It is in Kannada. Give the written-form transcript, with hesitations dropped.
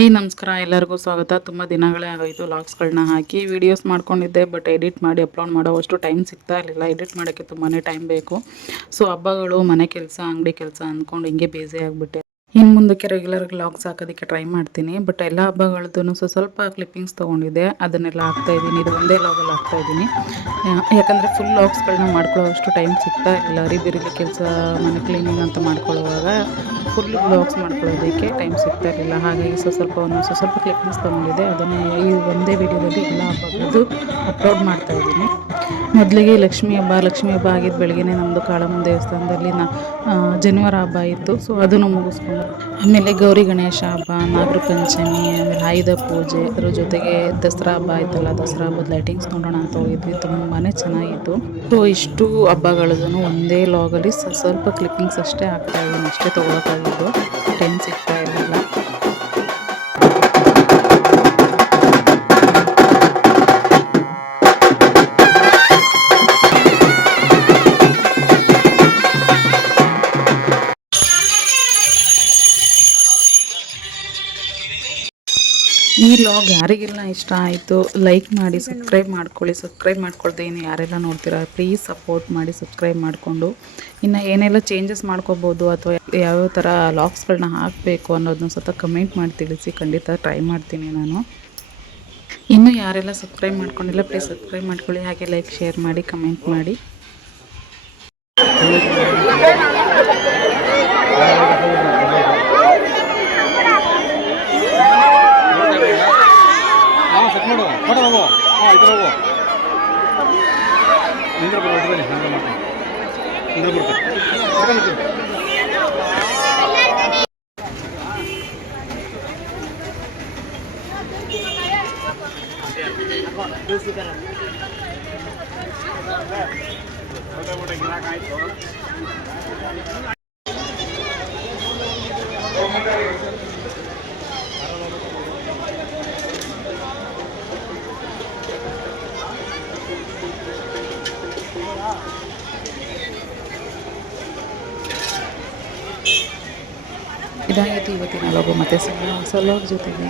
ಹಾಯ್ ನಮಸ್ಕಾರ, ಎಲ್ಲರಿಗೂ ಸ್ವಾಗತ. ತುಂಬ ದಿನಗಳೇ ಆಗೋಯಿತು ಲಾಗ್ಸ್ಗಳನ್ನ ಹಾಕಿ ವೀಡಿಯೋಸ್ ಮಾಡ್ಕೊಂಡಿದ್ದೆ. ಬಟ್ ಎಡಿಟ್ ಮಾಡಿ ಅಪ್ಲೋಡ್ ಮಾಡೋವಷ್ಟು ಟೈಮ್ ಸಿಗ್ತಾ ಇರಲಿಲ್ಲ. ಎಡಿಟ್ ಮಾಡೋಕ್ಕೆ ತುಂಬಾ ಟೈಮ್ ಬೇಕು. ಸೊ ಹಬ್ಬಗಳು, ಮನೆ ಕೆಲಸ, ಅಂಗಡಿ ಕೆಲಸ ಅಂದ್ಕೊಂಡು ಹಿಂಗೆ ಬೇಜಿ ಆಗಿಬಿಟ್ಟೆ. ಇನ್ನು ಮುಂದಕ್ಕೆ ರೆಗ್ಯುಲರ್ ವ್ಲಾಗ್ಸ್ ಹಾಕೋದಕ್ಕೆ ಟ್ರೈ ಮಾಡ್ತೀನಿ. ಬಟ್ ಎಲ್ಲ ಹಬ್ಬಗಳದ್ದು ಸ್ವಲ್ಪ ಕ್ಲಿಪ್ಪಿಂಗ್ಸ್ ತೊಗೊಂಡಿದ್ದೆ, ಅದನ್ನೆಲ್ಲ ಹಾಕ್ತಾಯಿದ್ದೀನಿ. ಇದು ಒಂದೇ ವ್ಲಾಗಲ್ಲಿ ಹಾಕ್ತಾಯಿದ್ದೀನಿ. ಯಾಕಂದರೆ ಫುಲ್ ವ್ಲಾಗ್ಸ್ಗಳನ್ನ ಮಾಡ್ಕೊಳ್ಳೋವಷ್ಟು ಟೈಮ್ ಸಿಗ್ತಾ ಇರಲಿಲ್ಲ. ಅರಿಬಿರಿಲಿ ಕೆಲಸ, ಮನೆ ಕ್ಲೀನಿಂಗ್ ಅಂತ ಮಾಡ್ಕೊಳ್ಳುವಾಗ ಫುಲ್ ವ್ಲಾಗ್ಸ್ ಮಾಡ್ಕೊಳ್ಳೋದಕ್ಕೆ ಟೈಮ್ ಸಿಗ್ತಾ ಇರಲಿಲ್ಲ. ಹಾಗಾಗಿ ಸ್ವಲ್ಪ ಕ್ಲಿಪ್ಪಿಂಗ್ಸ್ ತೊಗೊಂಡಿದ್ದೆ. ಅದನ್ನು ಈ ಒಂದೇ ವಿಡಿಯೋದಲ್ಲಿ ಎಲ್ಲ ಹಬ್ಬಗಳದ್ದು ಅಪ್ಲೋಡ್ ಮಾಡ್ತಾಯಿದ್ದೀನಿ. ಮೊದಲಿಗೆ ಲಕ್ಷ್ಮೀ ಹಬ್ಬ ಆಗಿದ್ದು ಬೆಳಗ್ಗೆನೇ ನಮ್ಮದು ಕಾಳಮ್ಮನ ದೇವಸ್ಥಾನದಲ್ಲಿ ಜನಿವಾರ ಹಬ್ಬ ಇತ್ತು. ಸೊ ಅದನ್ನು ಮುಗಿಸ್ಕೊಂಡು ಆಮೇಲೆ ಗೌರಿ ಗಣೇಶ ಹಬ್ಬ, ನಾಗರ ಪಂಚಮಿ, ಆಮೇಲೆ ಆಯುಧ ಪೂಜೆ, ಅದ್ರ ಜೊತೆಗೆ ದಸರಾ ಹಬ್ಬ ಆಯ್ತಲ್ಲ, ದಸರಾ ಹಬ್ಬದ ಲೈಟಿಂಗ್ಸ್ ನೋಡೋಣ ಅಂತ ಹೋಗಿದ್ವಿ. ತುಂಬಾ ಚೆನ್ನಾಗಿತ್ತು. ಸೊ ಇಷ್ಟು ಹಬ್ಬಗಳದನ್ನು ಒಂದೇ ಲಾಗಲ್ಲಿ ಸ್ವಲ್ಪ ಕ್ಲಿಪ್ಪಿಂಗ್ಸ್ ಅಷ್ಟೇ ಹಾಕ್ತಾಯಿದ್ದೀನಿ. ಅಷ್ಟೇ ತೊಗೊಳಕ್ಕಾಗಿದ್ದು, ಟೈಮ್ ಸಿಗ್ತಾ ಇರಲಿಲ್ಲ. ಈ ವ್ಲಾಗ್ ಯಾರಿಗೆಲ್ಲ ಇಷ್ಟ ಆಯಿತು ಲೈಕ್ ಮಾಡಿ, ಸಬ್ಸ್ಕ್ರೈಬ್ ಮಾಡ್ಕೊಳ್ಳಿ. ಸಬ್ಸ್ಕ್ರೈಬ್ ಮಾಡ್ಕೊಳ್ದೆ ಇನ್ನು ಯಾರೆಲ್ಲ ನೋಡ್ತೀರಾ ಪ್ಲೀಸ್ ಸಪೋರ್ಟ್ ಮಾಡಿ, ಸಬ್ಸ್ಕ್ರೈಬ್ ಮಾಡಿಕೊಂಡು. ಇನ್ನು ಏನೆಲ್ಲ ಚೇಂಜಸ್ ಮಾಡ್ಕೋಬೋದು ಅಥವಾ ಯಾವ್ಯಾವ ಥರ ವ್ಲಾಗ್ಸ್ಗಳನ್ನ ಹಾಕಬೇಕು ಅನ್ನೋದನ್ನ ಸ್ವಲ್ಪ ಕಮೆಂಟ್ ಮಾಡಿ ತಿಳಿಸಿ. ಖಂಡಿತ ಟ್ರೈ ಮಾಡ್ತೀನಿ ನಾನು. ಇನ್ನು ಯಾರೆಲ್ಲ ಸಬ್ಸ್ಕ್ರೈಬ್ ಮಾಡ್ಕೊಂಡಿಲ್ಲ ಪ್ಲೀಸ್ ಸಬ್ಸ್ಕ್ರೈಬ್ ಮಾಡ್ಕೊಳ್ಳಿ. ಹಾಗೆ ಲೈಕ್, ಶೇರ್ ಮಾಡಿ, ಕಮೆಂಟ್ ಮಾಡಿ. ಇದಾಗಿತ್ತು ಇವತ್ತಿನ ವ್ಲಾಗು. ಮತ್ತೆ ಸಿಗೋಣ ಹೊಸ ವ್ಲಾಗ್ ಜೊತೆಗೆ.